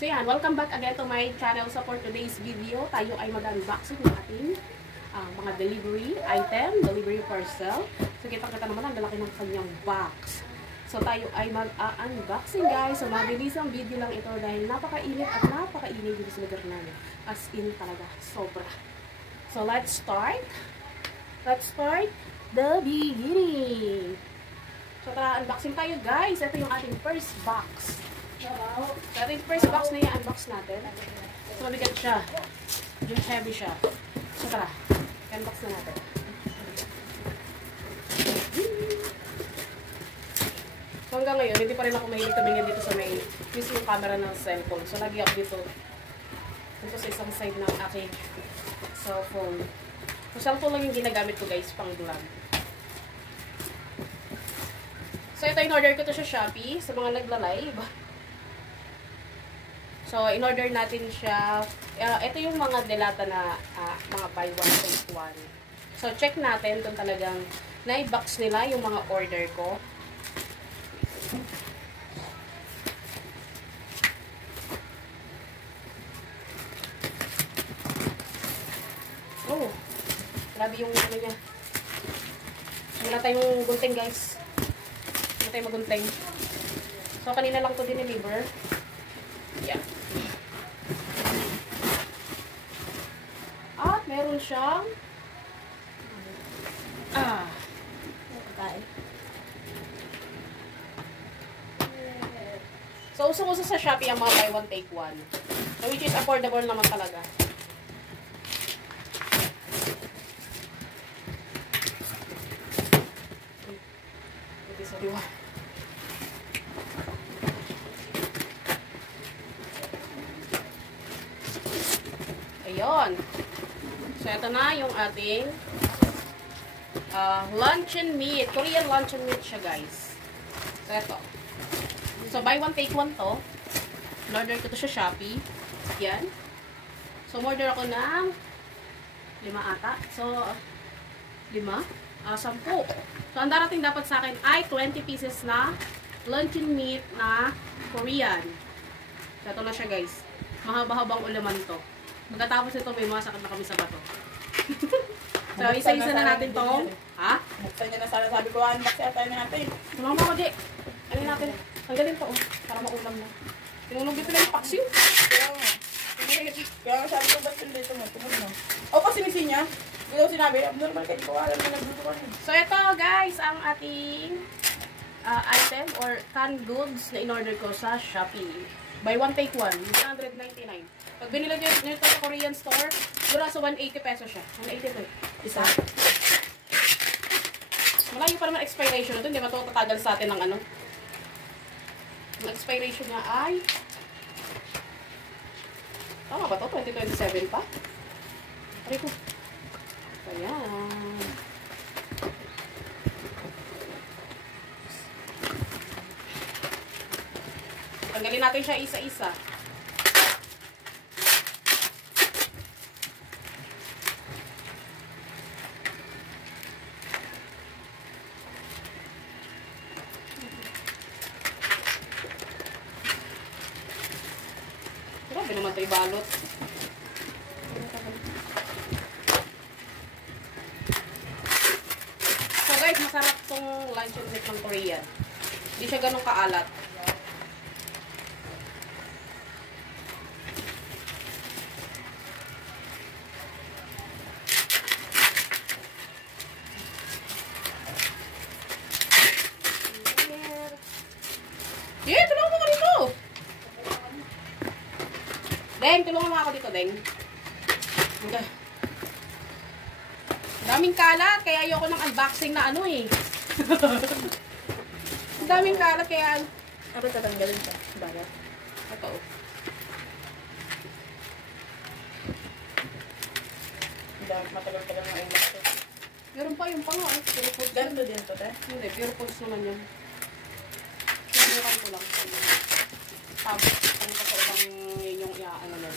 So yan, welcome back again to my channel. So for today's video, tayo ay mag-unboxing ng ating mga delivery item, delivery parcel. So kita-kita naman ang lalaki ng kanyang box. So tayo ay mag-unboxing guys. So mabilis ang video lang ito dahil napakainit at napakainit dito sa lugar namin. As in talaga, sobra. So let's start. Let's start the beginning. So tara, unboxing tayo guys. Ito yung ating first box. So ito yung first box na i-unbox natin. So mabigat siya. Yung heavy siya. So tara, unbox na natin. So hanggang ngayon, hindi pa rin ako mahilig tabingin dito sa may mismo camera ng cellphone. So lagi ako dito sa isang side ng aking cellphone. So cellphone lang yung ginagamit ko guys, pang vlog. So ito, in-order ko to sa Shopee, sa mga nagla-live. So in-order natin siya. Ito yung mga delata na mga buy one take one. So check natin kung talagang na-box nila yung mga order ko. Oh, grabe yung ano niya. Wala tayong gunting guys. Wala tayong magunting. So kanina lang to dineliver. Yeah. At meron siyang okay. So usong-uso sa Shopee ang mga buy one take one. So which is affordable naman talaga. Ito sa diwa. Ayun. So, ito na yung ating luncheon meat. Korean luncheon meat siya, guys. So, ito. So, buy one, take one to. In-order ko to sa Shopee. Yan. So, order ako ng 5 ata. So, 5? 10. So, ang darating dapat sa akin ay 20 pieces na luncheon meat na Korean. So, ito na siya, guys. Mahaba-habang ulaman to. Pagkatapos ito, may mga sakit na kami sa bato. So, isa-isa na natin to. Ha? Buksan niya na sana. Sabi ko, unbox yata natin. Tumama ko, di. Ano natin? Tanggalin to, para maulam na. Tinunog dito na yung paksiw. Kaya sabi ko, ba't yung dito mo? Tumog mo. O, kasi misi niya. Hindi daw sinabi, abnormal ka, di ko alam na nagluto ka rin. So, ito guys, ang ating item or canned goods na in-order ko sa Shopee. Buy one, take one. 199. Pag binila nyo ito sa Korean store, dura sa 180 pesos siya. 180 to. Isa. Malayo pa naman expiration ito. Hindi ba ito tatagal sa atin ng ano? Ang expiration niya ay... Tama ba ito? 2027 pa? Aray ko. Ayan. Tanggalin natin siya isa-isa. Grabe naman ito ibalot. So guys, masarap itong luncheon meat ng Korean. Hindi siya ganun kaalat. Yeah, tulungan mo ko dito. Deng, tulungan mo ako dito, Deng. Okay. Daming kalat, kaya ayoko ng unboxing na ano eh. Daming kalat, kaya... Ano tatanggalin ka? Balat. Ito. Matagal ka lang ang unbox. Meron pa yung pang ano. Pure foods. Ganito din to, te? Hindi, pure foods naman yun. Sinubukan ko lang. Tapos, kung pa sa ibang yung ano na.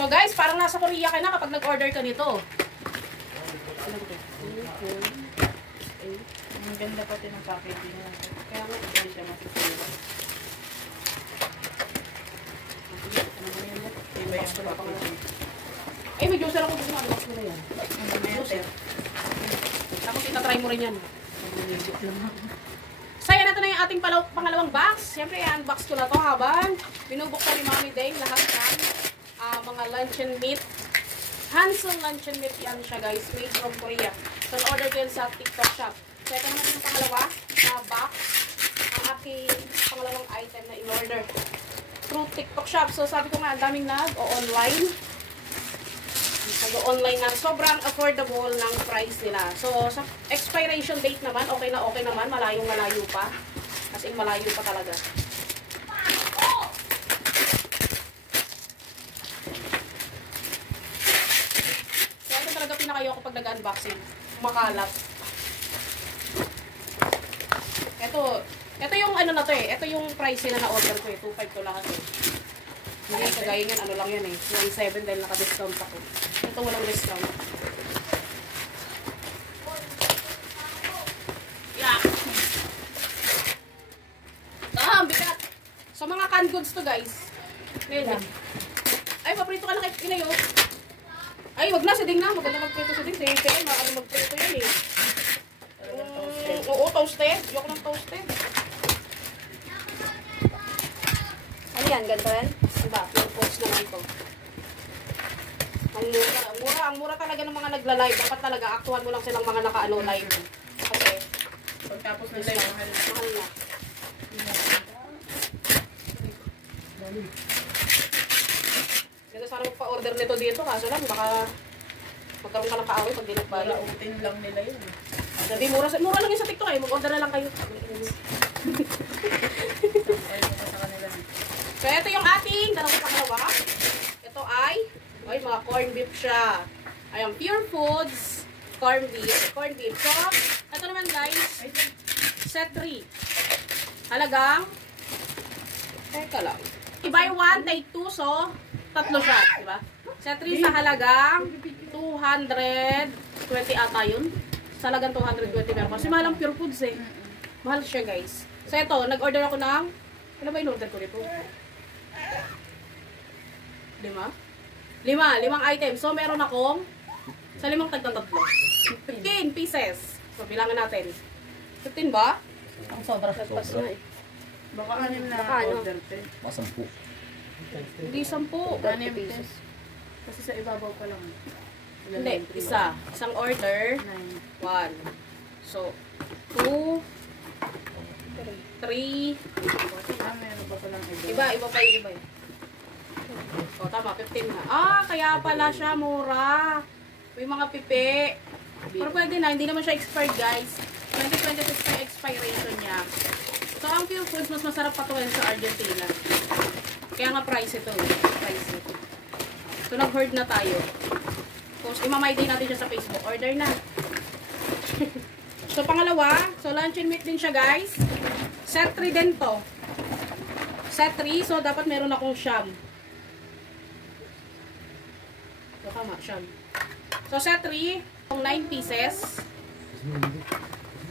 So guys, parang nasa Korea ka na kapag nag-order ka nito. ganda pati ng packaging niya. Kaya nga, Hindi siya masisira. Iba yung packaging. eh, may juicer ako gusto mo na yan. Ano na yan, Juicer. Tapos itatry mo rin yan. So, yan, ito na yung ating pangalawang box. Siyempre, i-unbox ko na to habang binubuksan ni Mami Day lahat ng mga luncheon meat. Hanson luncheon meat yan siya, guys. Made from Korea. So, order ko yan sa TikTok shop. So, ito naman yung pangalawa na box. Ang aking pangalawang item na in-order through TikTok shop. So, sabi ko nga, ang daming nag-o-online. Nag-online na. Sobrang affordable ng price nila. So, sa expiration date naman, okay naman. Malayong-malayo pa. As in, malayo pa talaga. Kaya ito talaga pinakayo kapag nag-unboxing. Makalat. Ito yung ano na to eh. Ito yung price na na-order ko eh. 2.5 to lahat eh. Hindi kagaya yan. Ano lang yan eh. 1.7 dahil naka-discount ako. Ito walang discount. Yeah. Bigat. So mga canned goods to guys. Ngayon. Ay, paprito ka na kay Pinayo. Ay, wag na. Siding na. Maganda magprito siding. Sige, pero ano magprito yan eh. Oo, toasted. Yok ng toasted. Ano yan? Ganito yan? Diba? Yung post naman ito. Ang mura talaga ng mga nagla-live. Dapat talaga, aktuhan mo lang silang mga naka-ano live. Kasi, pagtapos ng live, mahal na. Ganda sana magpa-order nito dito. Kaso lang, baka magkaroon ka ng kaaway pag di nagbayad. Malautin lang nila yun. Sabi, mura lang yun sa TikTok eh. Mag-order na lang kayo. So, ito yung ating dalawang pangalawa. Ito ay mga corn beef siya. Ayan, Pure Foods corn beef. So, ito naman guys, set 3. Halagang, teka lang. Buy 1, take 2, so, tatlo siya, diba? Set 3 sa halagang 220 ata yun. Sa halagang 220 pero kasi mahal ang Pure Foods eh. Mahal siya guys. So, ito, nag-order ako ng, ano ba in-order ko dito? 5 items. So, meron akong sa 5 tagtatlo. 15 pieces. So, bilangan natin. 15 ba? Ang sobra sa Pas na eh. Baka anim na Baka ano? order te. Masampu. Hindi 10. Anim te. Kasi sa ibabaw pa lang. Hindi, isa. Isang order. 1. So, 2, 3. Meron pa palang iba. Iba pa yung iba eh. O, tama. 15 na. Kaya pala siya mura. May mga pipi. Pero pwede na. Hindi naman siya expired, guys. 2026 pa yung expiration niya. So, ang Pure Foods, mas masarap patuloy sa Argentina. Kaya nga price ito. Price ito. So, nag-herd na tayo. Tapos, imamay din natin siya sa Facebook. Order na. So, pangalawa. So, luncheon meat din siya, guys. Set 3 din to. Set 3. So, dapat meron akong siyam. So, tama. Siyam. So, set 3. 9 pieces.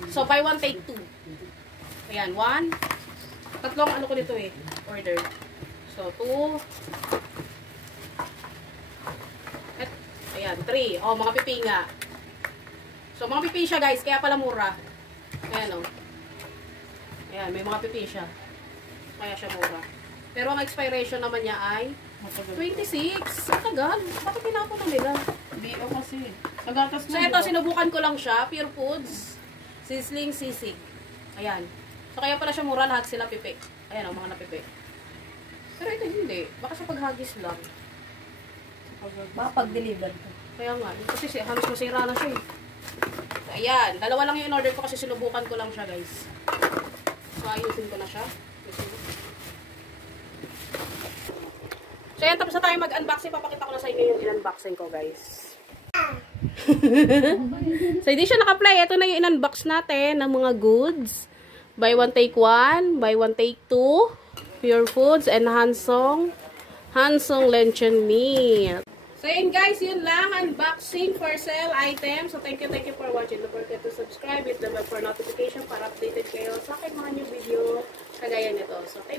So, buy 1, take 2. Ayan. 1. Tatlong ano ko dito eh. Order. So, 2. Ayan. 3. Oh, mga pipi nga. So, mga pipi siya, guys. Kaya pala mura. Ayan, oh. Ayan, may mga pipi siya. Kaya siya mura. Pero ang expiration naman niya ay 26. Ang tagal. Bakit pinapon na nila? BO kasi. Sa gatas So, ito, sinubukan ko lang siya. Pure Foods. Sizzling sisig. Ayan. So, kaya pala siya mura. Lahat sila pipi. Ayan, oh, mga napipi. Pero ito hindi. Baka sa paghagis lang. Baka pag-deliver ko. Kaya nga. Kasi halos masira na siya eh. So, ayan. Dalawa lang yung in-order ko kasi sinubukan ko lang siya, guys. So, ayusin ko na siya. So, ayan. Tapos na tayo mag-unboxing. Papakita ko na sa inyo yung in-unboxing ko, guys. So, hindi siya naka-play. Ito na yung in-unbox natin ng mga goods. Buy 1, take 1. Buy 1, take 2. Pure Foods and Hansong luncheon meat. So yun guys, yun lang unboxing for sale item. So thank you for watching. Don't forget to subscribe, hit the bell for notification para updated kayo sa aking mga new video kagaya nito. So thank you.